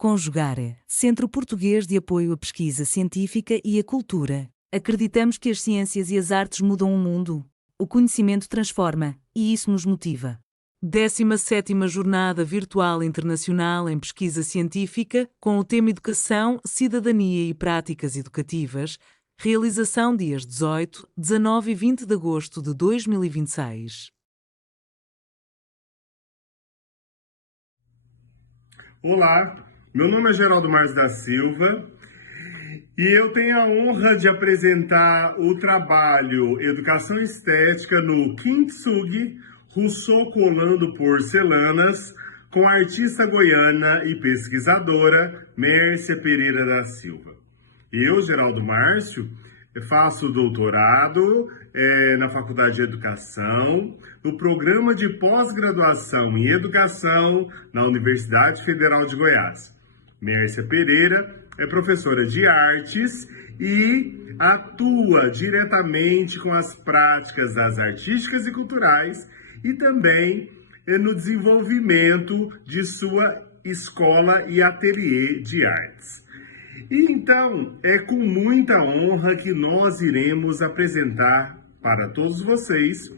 Conjugare, Centro Português de Apoio à Pesquisa Científica e à Cultura. Acreditamos que as ciências e as artes mudam o mundo. O conhecimento transforma, e isso nos motiva. 17ª Jornada Virtual Internacional em Pesquisa Científica, com o tema Educação, Cidadania e Práticas Educativas, realização dias 18, 19 e 20 de agosto de 2026. Olá, meu nome é Geraldo Marques da Silva e eu tenho a honra de apresentar o trabalho Educação Estética no Kintsugi, Rousseau Colando Porcelanas, com a artista goiana e pesquisadora Mércia Pereira da Silva. Eu, Geraldo Márcio, faço doutorado na Faculdade de Educação, no programa de pós-graduação em Educação na Universidade Federal de Goiás. Mércia Pereira é professora de artes e atua diretamente com as práticas das artísticas e culturais e também no desenvolvimento de sua escola e ateliê de artes. E então, é com muita honra que nós iremos apresentar para todos vocês,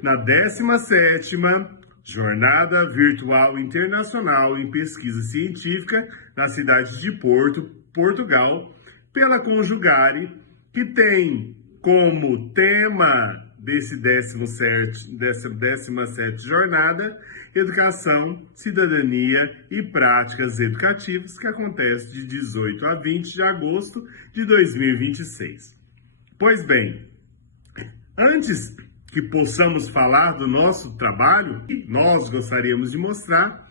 na 17ª Jornada Virtual Internacional em Pesquisa Científica, na cidade de Porto, Portugal, pela Conjugare, que tem como tema dessa 17ª Jornada, Educação, Cidadania e Práticas Educativas, que acontece de 18 a 20 de agosto de 2026. Pois bem, antes que possamos falar do nosso trabalho, nós gostaríamos de mostrar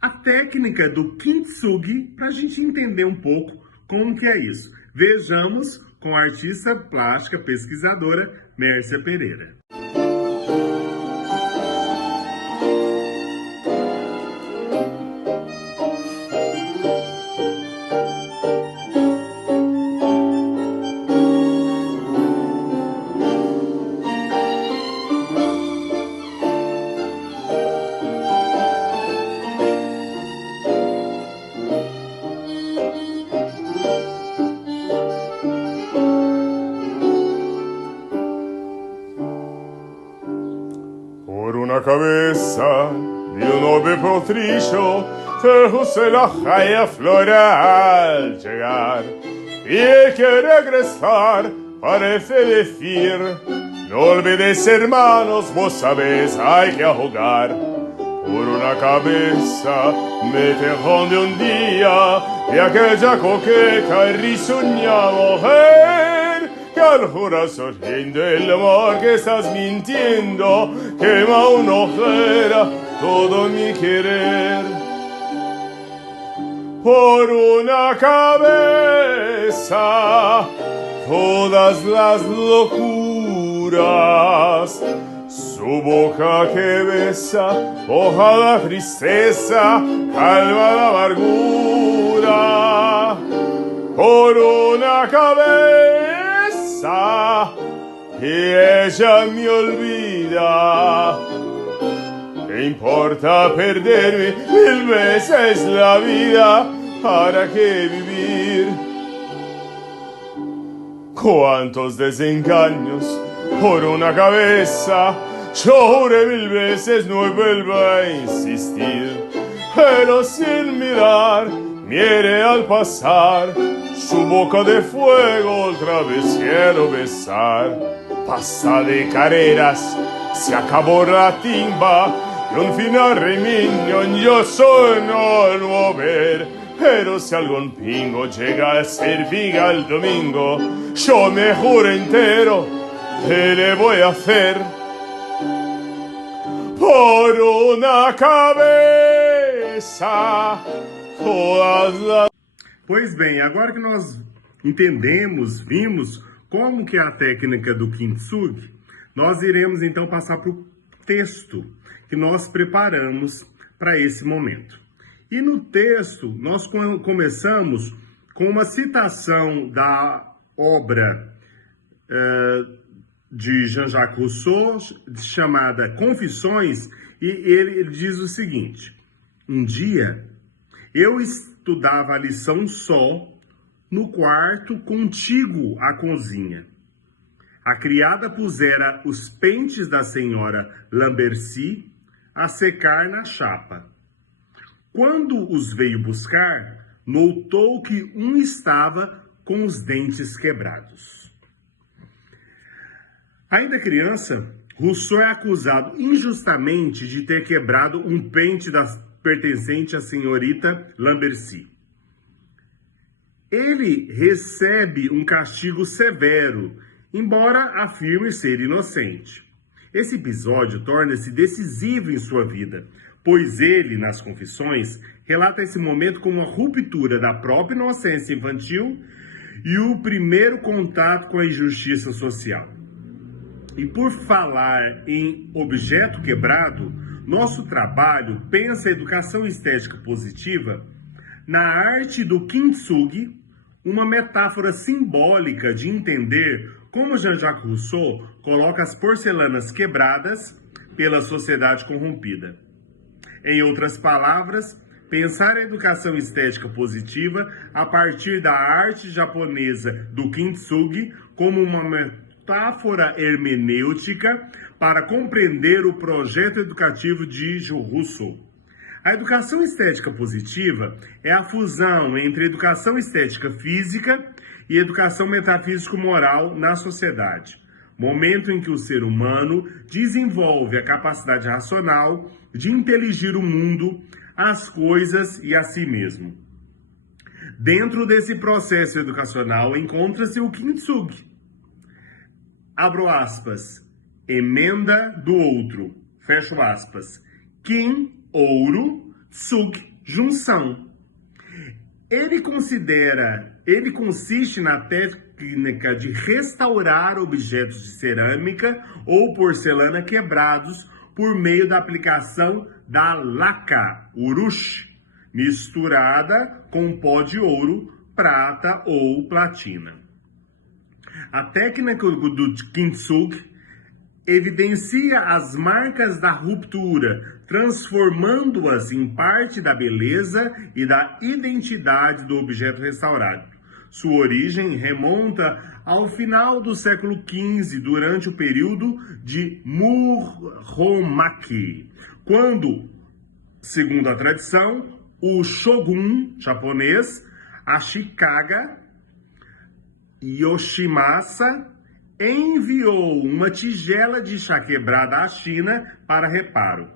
a técnica do Kintsugi para a gente entender um pouco como que é isso. Vejamos com a artista plástica pesquisadora Mércia Pereira. Cabeza de un noble potrillo tejuse la jaya flora al llegar y el que regresar parece decir no olvides hermanos, vos sabés hay que jugar por una cabeza me tejón de un día y aquella coqueta y risueña mujer que al jurar sonriendo el amor que estás mintiendo quema una ojera todo mi querer por una cabeza todas las locuras su boca que besa hoja la tristeza calma la amargura por una cabeza y ella me olvida. ¿Qué importa perderme 1000 veces la vida? ¿Para qué vivir? Cuántos desengaños por una cabeza. Yo juré 1000 veces no vuelva a insistir, pero sin mirar, mire al pasar. Su boca de fuego otra vez quiero besar. Pasa de carreras, se acabó la timba y un final remiño yo soy no mover. Pero si algún pingo llega a ser viga el domingo, yo me juro entero, ¿qué le voy a hacer? Por una cabeza todas las... Pois bem, agora que nós entendemos, vimos como que é a técnica do Kintsugi, nós iremos então passar para o texto que nós preparamos para esse momento. E no texto, nós começamos com uma citação da obra de Jean-Jacques Rousseau, chamada Confissões, e ele diz o seguinte: um dia eu estudava a lição só, no quarto contíguo à cozinha. A criada pusera os pentes da senhora Lambercy a secar na chapa. Quando os veio buscar, notou que um estava com os dentes quebrados. Ainda criança, Rousseau é acusado injustamente de ter quebrado um pente pertencente à senhorita Lambercy. Ele recebe um castigo severo, embora afirme ser inocente. Esse episódio torna-se decisivo em sua vida, pois ele, nas Confissões, relata esse momento como uma ruptura da própria inocência infantil e o primeiro contato com a injustiça social. E por falar em objeto quebrado, nosso trabalho pensa a educação estética positiva na arte do kintsugi, uma metáfora simbólica de entender como Jean-Jacques Rousseau coloca as porcelanas quebradas pela sociedade corrompida. Em outras palavras, pensar a educação estética positiva a partir da arte japonesa do kintsugi como uma metáfora hermenêutica para compreender o projeto educativo de Rousseau. A educação estética positiva é a fusão entre educação estética física e educação metafísico-moral na sociedade, momento em que o ser humano desenvolve a capacidade racional de inteligir o mundo, as coisas e a si mesmo. Dentro desse processo educacional encontra-se o kintsugi. Abro aspas, emenda do outro, fecho aspas, kin, ouro, tsug, junção. Ele consiste na técnica de restaurar objetos de cerâmica ou porcelana quebrados por meio da aplicação da laca, urush, misturada com pó de ouro, prata ou platina. A técnica do kintsugi evidencia as marcas da ruptura, transformando-as em parte da beleza e da identidade do objeto restaurado. Sua origem remonta ao final do século XV, durante o período de Muromachi, quando, segundo a tradição, o shogun japonês Ashikaga Yoshimasa enviou uma tigela de chá quebrada à China para reparo.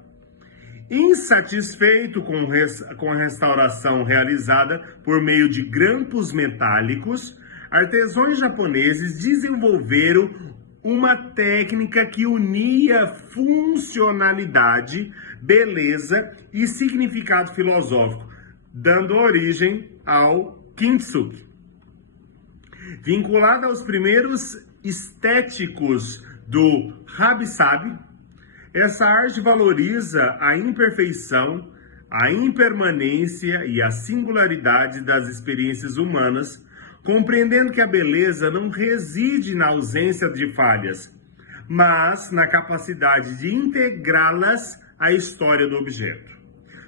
Insatisfeito com a restauração realizada por meio de grampos metálicos, artesãos japoneses desenvolveram uma técnica que unia funcionalidade, beleza e significado filosófico, dando origem ao kintsugi. Vinculada aos primeiros estéticos do Wabi-sabi, essa arte valoriza a imperfeição, a impermanência e a singularidade das experiências humanas, compreendendo que a beleza não reside na ausência de falhas, mas na capacidade de integrá-las à história do objeto.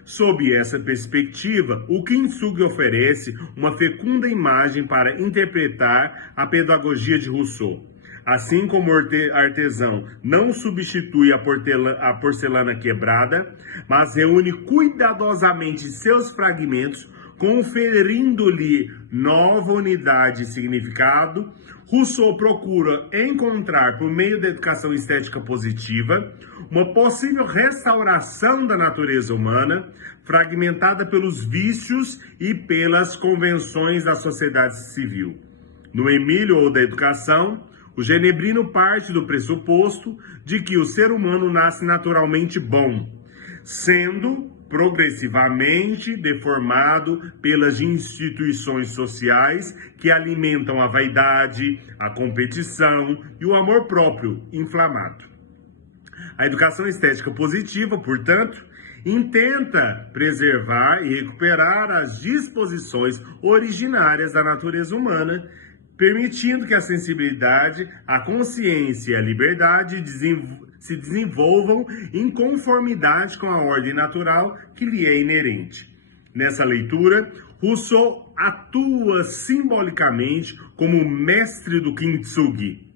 Sob essa perspectiva, o kintsugi oferece uma fecunda imagem para interpretar a pedagogia de Rousseau. Assim como o artesão não substitui a porcelana quebrada, mas reúne cuidadosamente seus fragmentos, conferindo-lhe nova unidade e significado, Rousseau procura encontrar, por meio da educação estética positiva, uma possível restauração da natureza humana, fragmentada pelos vícios e pelas convenções da sociedade civil. No Emílio ou da Educação, o Genebrino parte do pressuposto de que o ser humano nasce naturalmente bom, sendo progressivamente deformado pelas instituições sociais que alimentam a vaidade, a competição e o amor próprio inflamado. A educação estética positiva, portanto, intenta preservar e recuperar as disposições originárias da natureza humana, permitindo que a sensibilidade, a consciência e a liberdade se desenvolvam em conformidade com a ordem natural que lhe é inerente. Nessa leitura, Rousseau atua simbolicamente como mestre do kintsugi.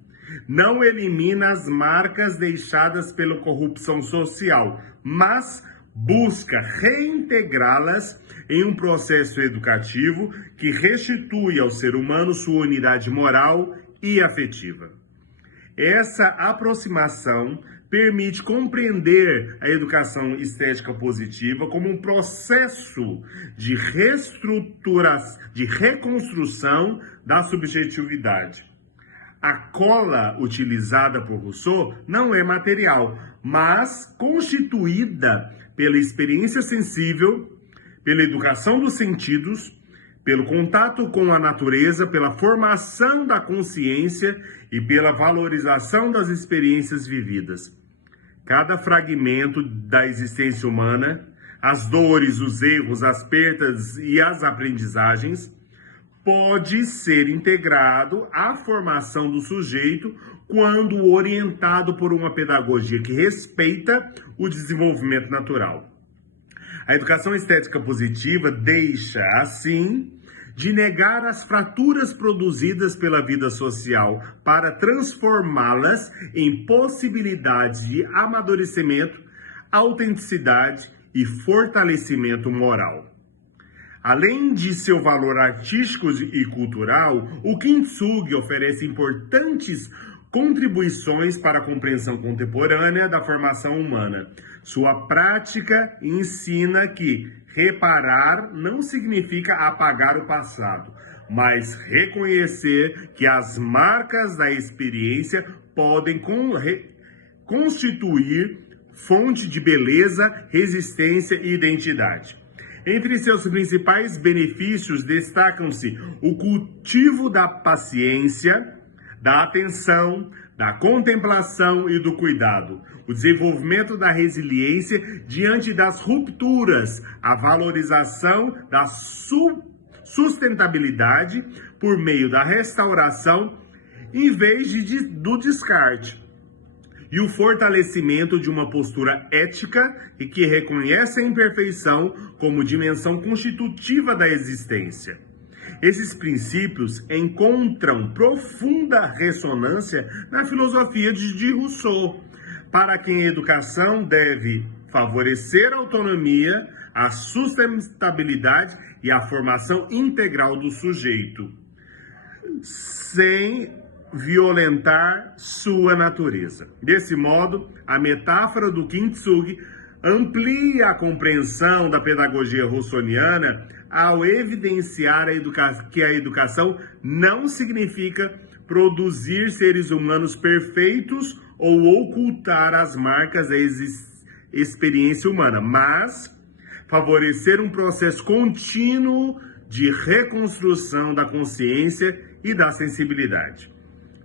Não elimina as marcas deixadas pela corrupção social, mas busca reintegrá-las em um processo educativo que restitui ao ser humano sua unidade moral e afetiva. Essa aproximação permite compreender a educação estética positiva como um processo de reconstrução da subjetividade. A cola utilizada por Rousseau não é material, mas constituída pela experiência sensível, pela educação dos sentidos, pelo contato com a natureza, pela formação da consciência e pela valorização das experiências vividas. Cada fragmento da existência humana, as dores, os erros, as perdas e as aprendizagens, pode ser integrado à formação do sujeito quando orientado por uma pedagogia que respeita o desenvolvimento natural. A educação estética positiva deixa, assim, de negar as fraturas produzidas pela vida social para transformá-las em possibilidades de amadurecimento, autenticidade e fortalecimento moral. Além de seu valor artístico e cultural, o kintsugi oferece importantes contribuições para a compreensão contemporânea da formação humana. Sua prática ensina que reparar não significa apagar o passado, mas reconhecer que as marcas da experiência podem constituir fonte de beleza, resistência e identidade. Entre seus principais benefícios destacam-se o cultivo da paciência, da atenção, da contemplação e do cuidado, o desenvolvimento da resiliência diante das rupturas, a valorização da sustentabilidade por meio da restauração em vez do descarte, e o fortalecimento de uma postura ética e que reconhece a imperfeição como dimensão constitutiva da existência. Esses princípios encontram profunda ressonância na filosofia de Rousseau, para quem a educação deve favorecer a autonomia, a sustentabilidade e a formação integral do sujeito, sem violentar sua natureza. Desse modo, a metáfora do kintsugi amplia a compreensão da pedagogia rousseauiana ao evidenciar que a educação não significa produzir seres humanos perfeitos ou ocultar as marcas da experiência humana, mas favorecer um processo contínuo de reconstrução da consciência e da sensibilidade.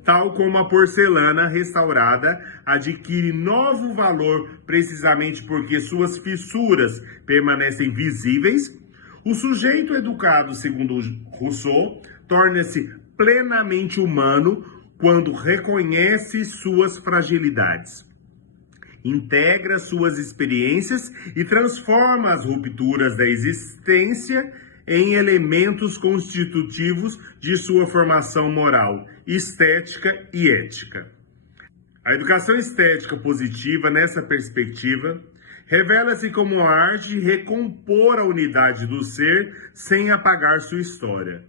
Tal como a porcelana restaurada adquire novo valor precisamente porque suas fissuras permanecem visíveis, o sujeito educado, segundo Rousseau, torna-se plenamente humano quando reconhece suas fragilidades, integra suas experiências e transforma as rupturas da existência em elementos constitutivos de sua formação moral, estética e ética. A educação estética positiva, nessa perspectiva, revela-se como a arte de recompor a unidade do ser sem apagar sua história,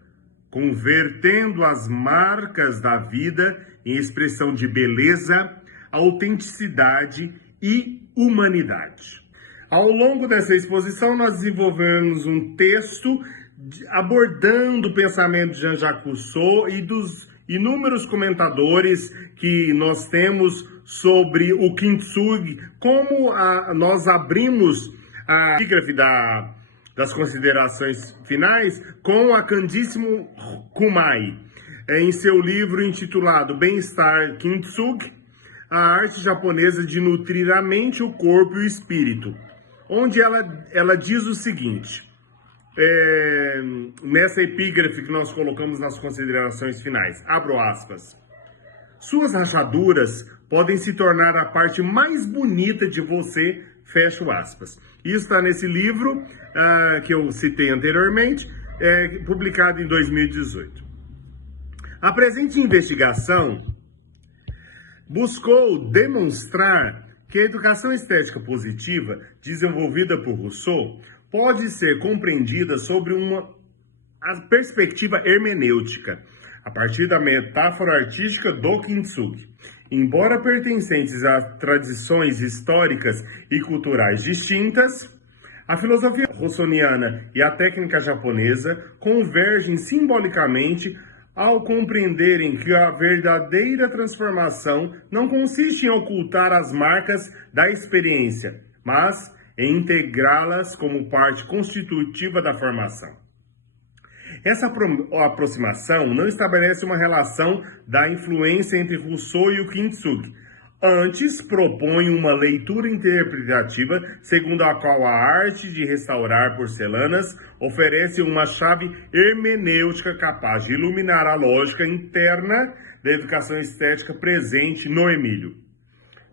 convertendo as marcas da vida em expressão de beleza, autenticidade e humanidade. Ao longo dessa exposição, nós desenvolvemos um texto abordando o pensamento de Jean-Jacques Rousseau e dos inúmeros comentadores que nós temos sobre o kintsugi, como nós abrimos a epígrafe das considerações finais com a Candíssimo Kumai, em seu livro intitulado Bem-Estar Kintsugi, a arte japonesa de nutrir a mente, o corpo e o espírito, onde ela diz o seguinte, nessa epígrafe que nós colocamos nas considerações finais, abro aspas, suas rachaduras podem se tornar a parte mais bonita de você, fecho aspas. Isso está nesse livro que eu citei anteriormente, publicado em 2018. A presente investigação buscou demonstrar que a educação estética positiva, desenvolvida por Rousseau, pode ser compreendida sobre a perspectiva hermenêutica, a partir da metáfora artística do Kintsugi. Embora pertencentes a tradições históricas e culturais distintas, a filosofia rousseauiana e a técnica japonesa convergem simbolicamente ao compreenderem que a verdadeira transformação não consiste em ocultar as marcas da experiência, mas em integrá-las como parte constitutiva da formação. Essa aproximação não estabelece uma relação da influência entre Rousseau e o Kintsugi. Antes, propõe uma leitura interpretativa segundo a qual a arte de restaurar porcelanas oferece uma chave hermenêutica capaz de iluminar a lógica interna da educação estética presente no Emílio.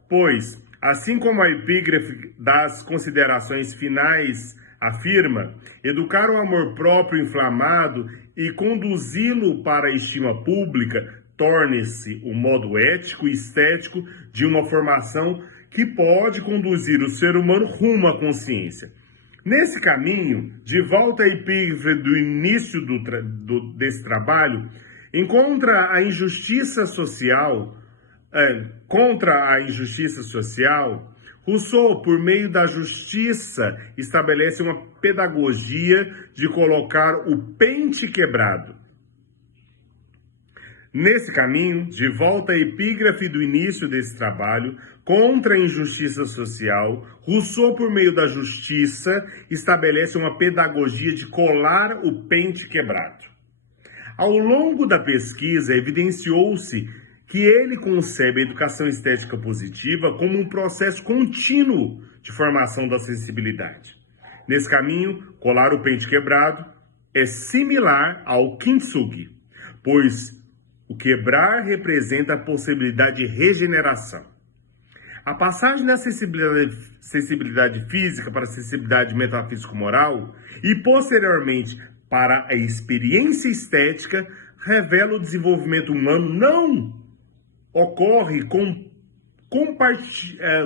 Pois, assim como a epígrafe das considerações finais afirma, educar o amor próprio inflamado e conduzi-lo para a estima pública torne-se o modo ético e estético de uma formação que pode conduzir o ser humano rumo à consciência. Nesse caminho, de volta à epígrafe do início desse trabalho, contra a injustiça social, Rousseau, por meio da justiça, estabelece uma pedagogia de colocar o pente quebrado. Nesse caminho, de volta à epígrafe do início desse trabalho, contra a injustiça social, Rousseau, por meio da justiça, estabelece uma pedagogia de colar o pente quebrado. Ao longo da pesquisa, evidenciou-se que ele concebe a educação estética positiva como um processo contínuo de formação da sensibilidade. Nesse caminho, colar o pente quebrado é similar ao Kintsugi, pois o quebrar representa a possibilidade de regeneração. A passagem da sensibilidade física para a sensibilidade metafísico-moral e, posteriormente, para a experiência estética revela o desenvolvimento humano não ocorre com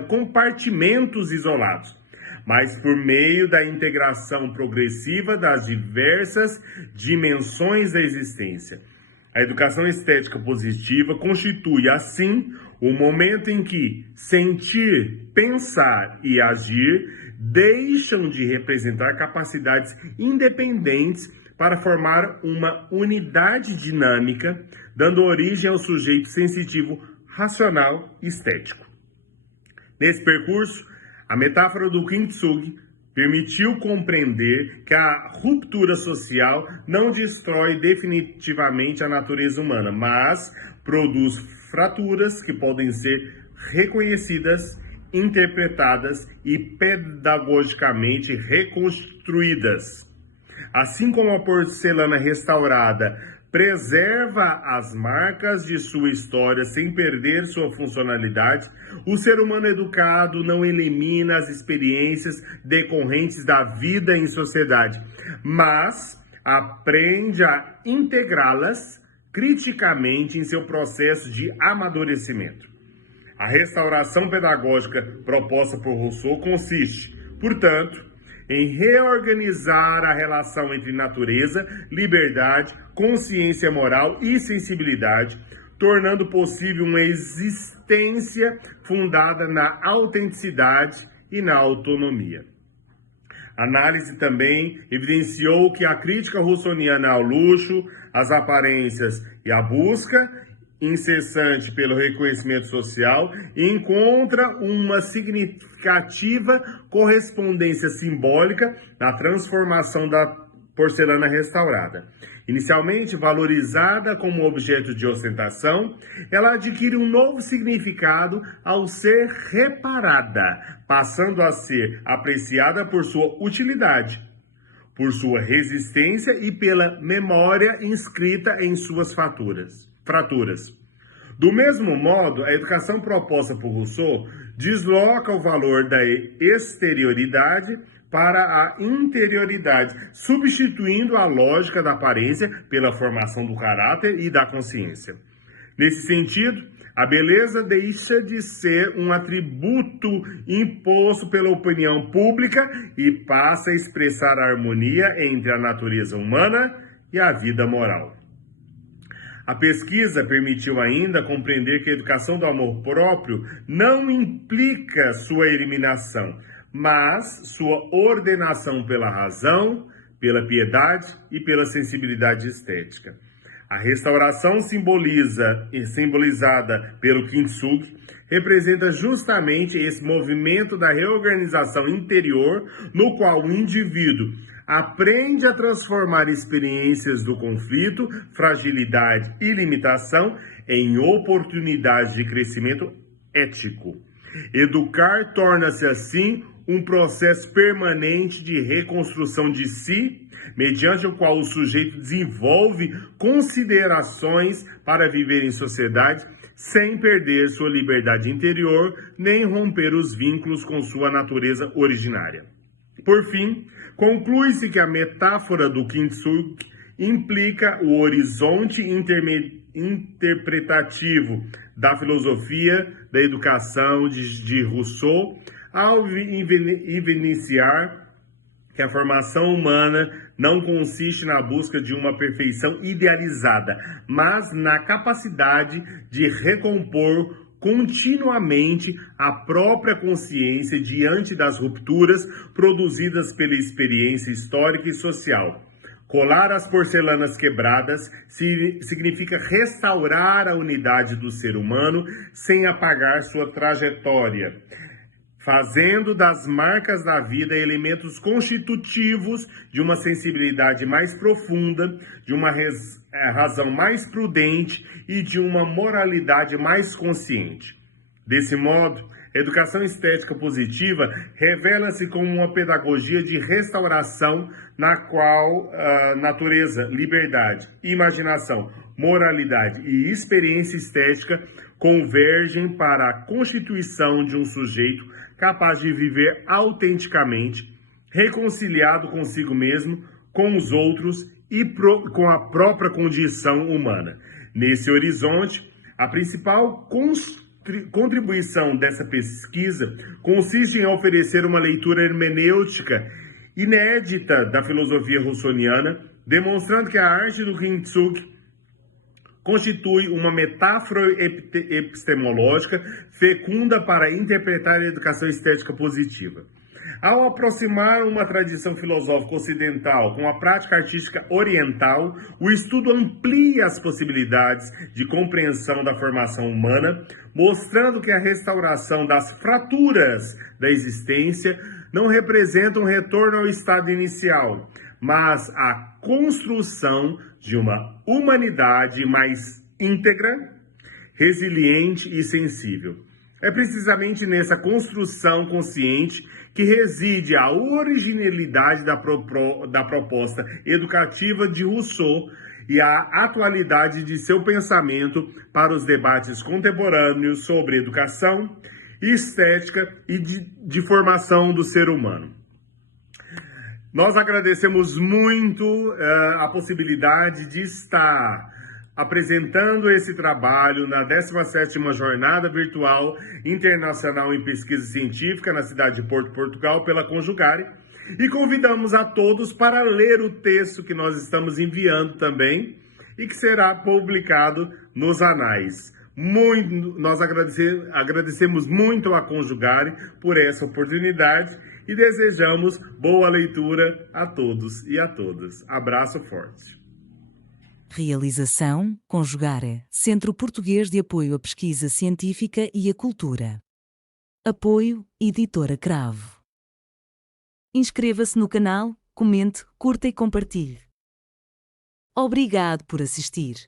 compartimentos isolados, mas por meio da integração progressiva das diversas dimensões da existência. A educação estética positiva constitui, assim, o momento em que sentir, pensar e agir deixam de representar capacidades independentes para formar uma unidade dinâmica, dando origem ao sujeito sensitivo, racional e estético. Nesse percurso, a metáfora do Kintsugi permitiu compreender que a ruptura social não destrói definitivamente a natureza humana, mas produz fraturas que podem ser reconhecidas, interpretadas e pedagogicamente reconstruídas. Assim como a porcelana restaurada preserva as marcas de sua história sem perder sua funcionalidade, o ser humano educado não elimina as experiências decorrentes da vida em sociedade, mas aprende a integrá-las criticamente em seu processo de amadurecimento. A restauração pedagógica proposta por Rousseau consiste, portanto, em reorganizar a relação entre natureza, liberdade, consciência moral e sensibilidade, tornando possível uma existência fundada na autenticidade e na autonomia. A análise também evidenciou que a crítica rousseauiana ao luxo, às aparências e à busca incessante pelo reconhecimento social encontra uma significativa correspondência simbólica na transformação da porcelana restaurada. Inicialmente valorizada como objeto de ostentação, ela adquire um novo significado ao ser reparada, passando a ser apreciada por sua utilidade, por sua resistência e pela memória inscrita em suas fraturas. Do mesmo modo, a educação proposta por Rousseau desloca o valor da exterioridade para a interioridade, substituindo a lógica da aparência pela formação do caráter e da consciência. Nesse sentido, a beleza deixa de ser um atributo imposto pela opinião pública e passa a expressar a harmonia entre a natureza humana e a vida moral. A pesquisa permitiu ainda compreender que a educação do amor próprio não implica sua eliminação, mas sua ordenação pela razão, pela piedade e pela sensibilidade estética. A restauração simbolizada pelo Kintsugi representa justamente esse movimento da reorganização interior, no qual o indivíduo aprende a transformar experiências do conflito, fragilidade e limitação em oportunidades de crescimento ético. Educar torna-se, assim, um processo permanente de reconstrução de si, mediante o qual o sujeito desenvolve considerações para viver em sociedade sem perder sua liberdade interior, nem romper os vínculos com sua natureza originária. Por fim, conclui-se que a metáfora do Kintsugi implica o horizonte interpretativo da filosofia da educação de Rousseau, ao evidenciar que a formação humana não consiste na busca de uma perfeição idealizada, mas na capacidade de recompor continuamente a própria consciência diante das rupturas produzidas pela experiência histórica e social. Colar as porcelanas quebradas significa restaurar a unidade do ser humano sem apagar sua trajetória, fazendo das marcas da vida elementos constitutivos de uma sensibilidade mais profunda, de uma razão mais prudente e de uma moralidade mais consciente. Desse modo, a educação estética positiva revela-se como uma pedagogia de restauração na qual natureza, liberdade, imaginação, moralidade e experiência estética convergem para a constituição de um sujeito capaz de viver autenticamente, reconciliado consigo mesmo, com os outros e com a própria condição humana. Nesse horizonte, a principal contribuição dessa pesquisa consiste em oferecer uma leitura hermenêutica inédita da filosofia russoniana, demonstrando que a arte do Kintsugi constitui uma metáfora epistemológica fecunda para interpretar a educação estética positiva. Ao aproximar uma tradição filosófica ocidental com a prática artística oriental, o estudo amplia as possibilidades de compreensão da formação humana, mostrando que a restauração das fraturas da existência não representa um retorno ao estado inicial, mas a construção de uma humanidade mais íntegra, resiliente e sensível. É precisamente nessa construção consciente que reside a originalidade da proposta educativa de Rousseau e a atualidade de seu pensamento para os debates contemporâneos sobre educação, estética e de formação do ser humano. Nós agradecemos muito a possibilidade de estar apresentando esse trabalho na 17ª Jornada Virtual Internacional em Pesquisa Científica na cidade de Porto, Portugal, pela Conjugare, e convidamos a todos para ler o texto que nós estamos enviando também e que será publicado nos anais. Nós agradecemos muito a Conjugare por essa oportunidade e desejamos boa leitura a todos e a todas. Abraço forte. Realização: Conjugare, Centro Português de Apoio à Pesquisa Científica e à Cultura. Apoio: Editora Cravo. Inscreva-se no canal, comente, curta e compartilhe. Obrigado por assistir.